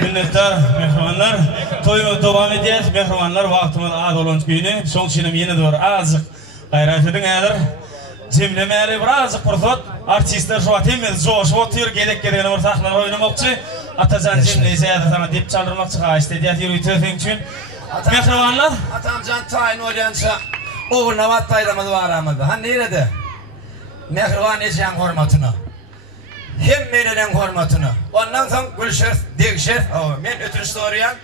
Minnettar, mehmanlar. Toyumuz devam edeceğiz. Mehmanlar vaktimiz az olan günü. Son çinim yine doğru azık. Gayret edin eğer. Cemlemeleri birazcık fırsat. Artistler şu an temiz, joş, oturuyor. Gedek gedene bir sahneler oynamakçı. Atacan cemleyi ziyade sana dip çaldırmakçı. İstediğiniz yürüyü tüfeğin için. Mehmanlar. Atamcan tayin olayansa oğuluna vattaylamız var aramızda. Ha nerede? Mehrivan eşeğin hormatını. Hem meneden hormatını. Ondan sonra Gülşer, Degşer. Men ötürüş soruyan.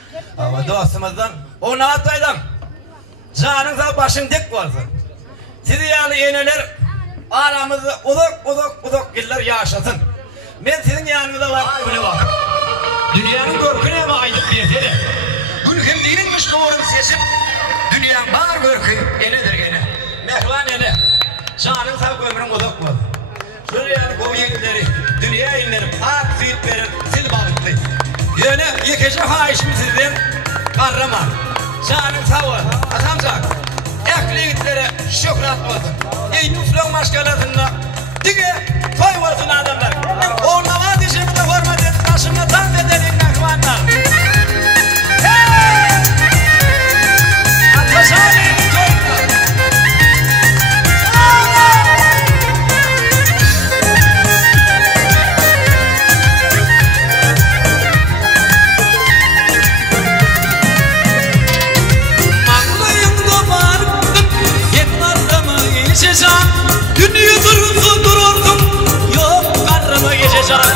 Dostumuzdan. Oğuluna vattaylam. Canınıza başın dik olsun. Sizi yani yeneler aramızda uzak yıllar yaşasın. Ben sizin yanınızda var. Öyle bak. Dünyanın korkunu ama aydık bir yere. Gülküm değilinmiş doğrum seçip. Dünyanın bana korkuyu enedir gene. Mehvan ene. Canın sağ ömrün uzak olsun. Şöyle yani bu yekleri, dünya inleri, ak sütleri, sil balıklı. Yöne yekece haişim sizden kahraman. Canın sağ olsun. Atamcak. Ekliyitlere şükrat olsun. Ey nuflak maşgalatında dige toy olsun adamlar. O namaz işimde hormat edin. Başımda tam edelim mehvanlar. Hey! Atlasaleyin toylar. Dünya durursun, yok karnıma geçeceğim.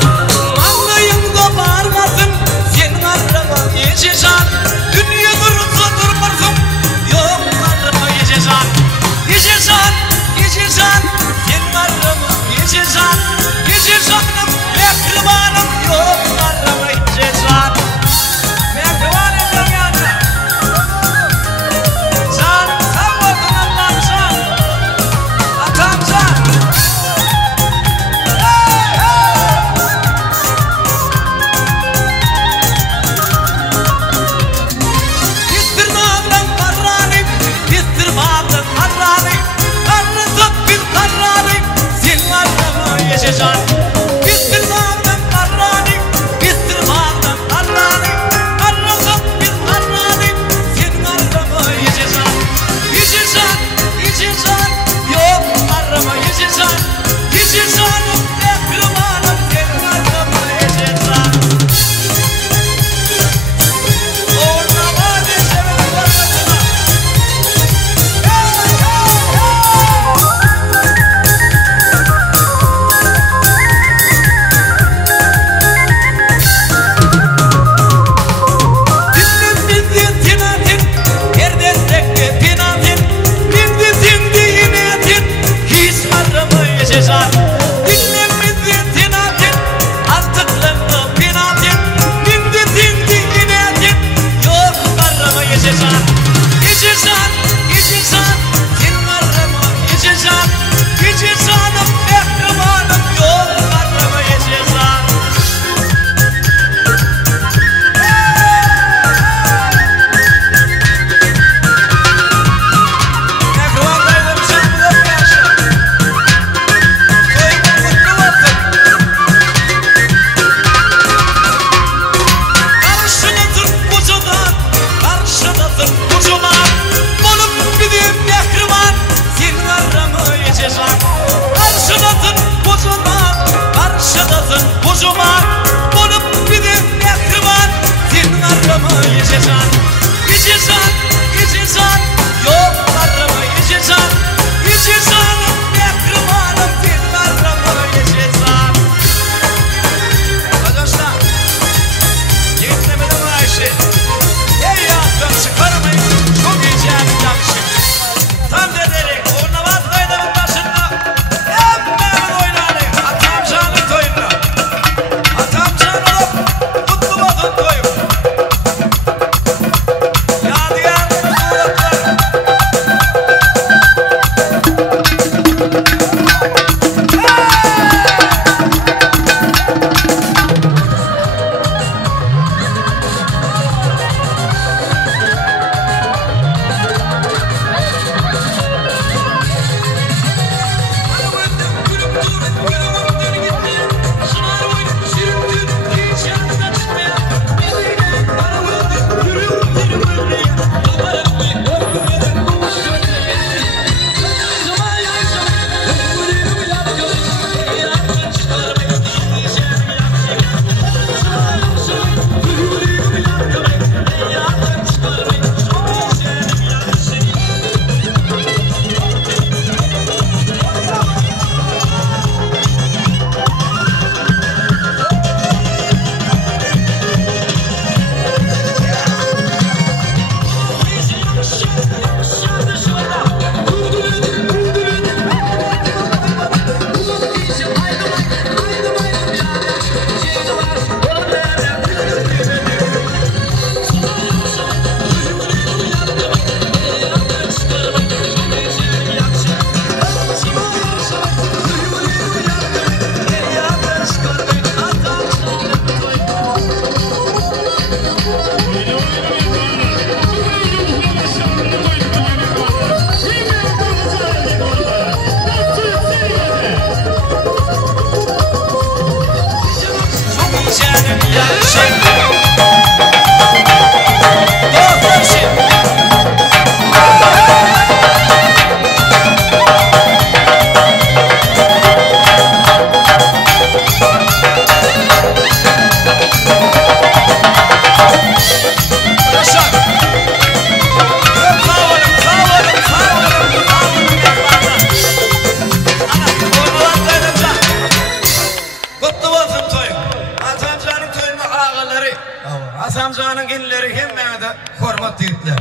Hasamcanın inleri hemmede hormat yiğitler.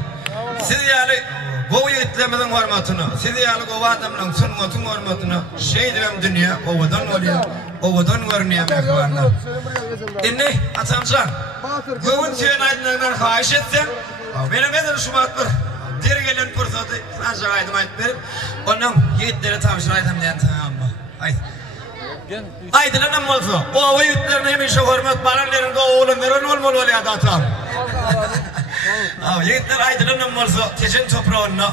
Siz yani bu yiğitlemeden hormatını, siz yani bu adamın sunmatın hormatını şey diyorum dünya, ovadan oluyor, ovadan görünüyor mekvanlar. İnne Hasamcan, göğün tüyen aydınlardan hayiş etsen, benim edir şu matlar, deri gelen fırsatı, ancak aydım ayıp verip, onun yiğitleri tavşır aydım diyen tamam mı? Haydi. Aydınlanam olsa, o yiğitlerine hemişe hormat baranlarında oğulunların olmalı oluyor da atam. Yiğitler aydınlanam olsa, teşin toprağına,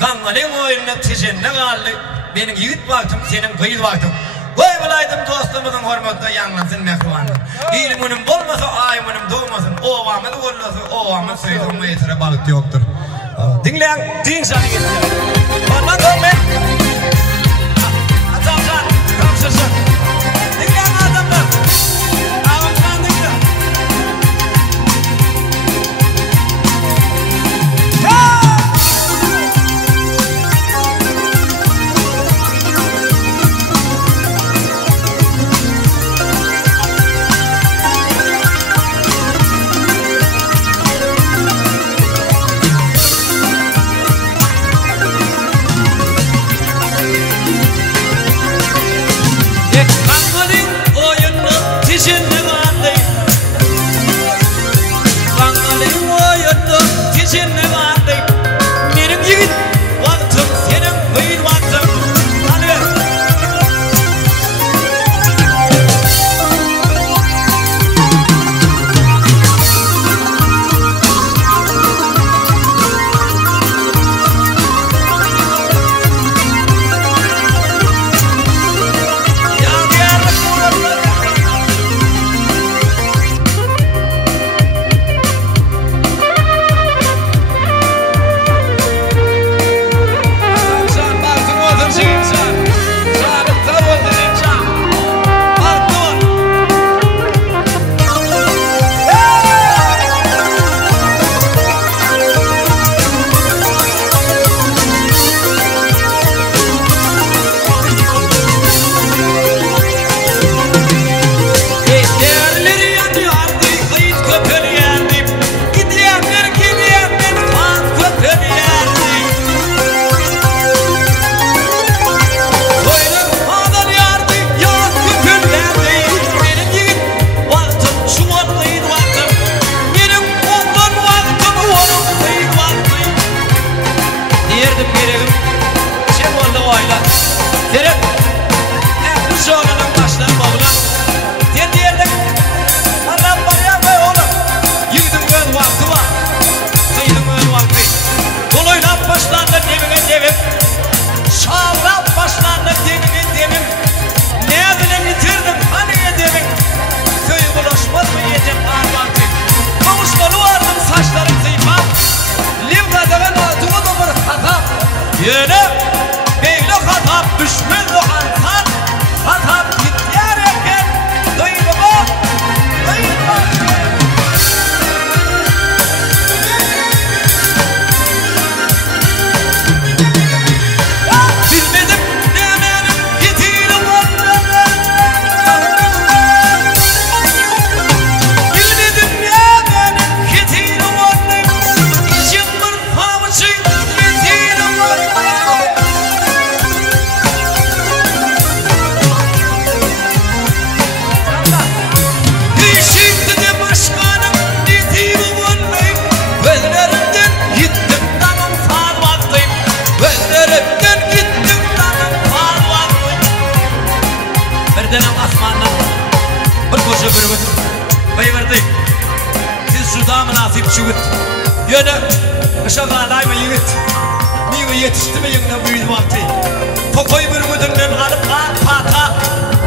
kangalın oyununa teşin ne kaldı? Benim yiğit vaktim, senin kıyız vaktim. Koy bulaydım dostumuzun hormatına yanlansın mehruvanı. İlimunum olmasa, aymunum doğmasın, ovamı da olmasa, ovamı söylediğime yetere balık yoktur. Dinleyen, din sana getirir. Ondan doğmayın. Atamcan, kamşırsın. Dinleyen adamlar. Ağımdan dinle.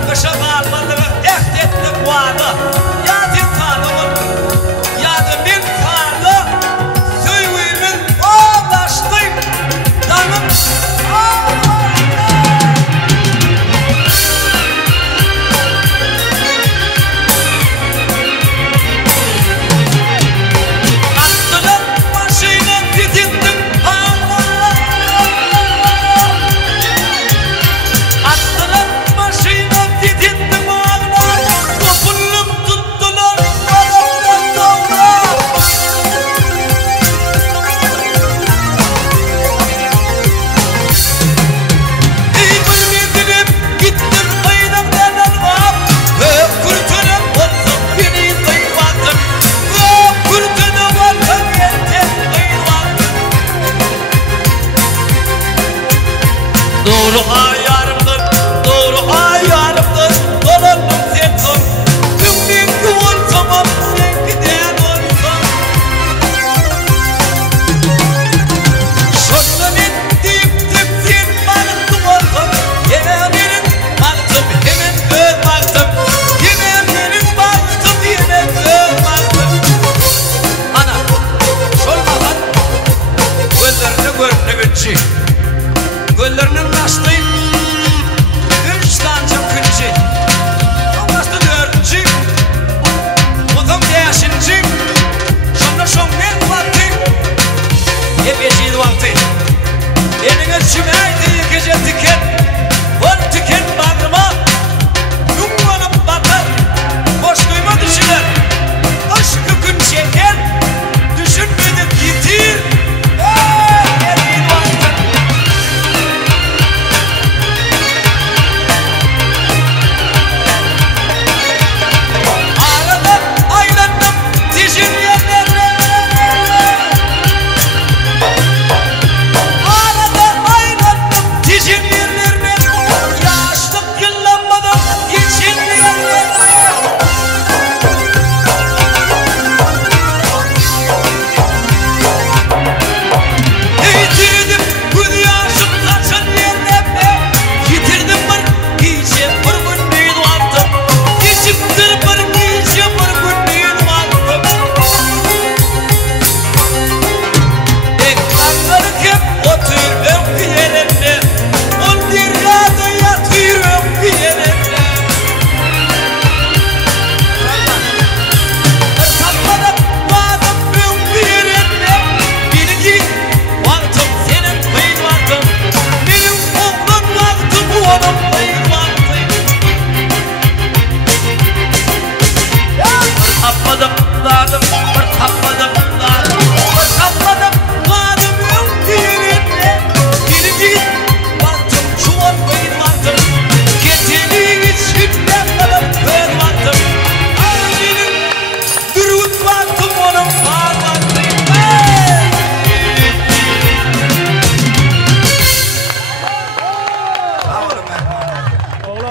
Kışa kalmadı, ehtetlik vardı. Yazın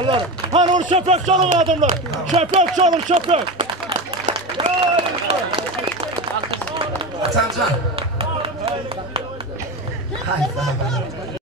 adamlar. Hani onu köpek çalın adamlar. Köpek çalın köpek. Atancan. Hay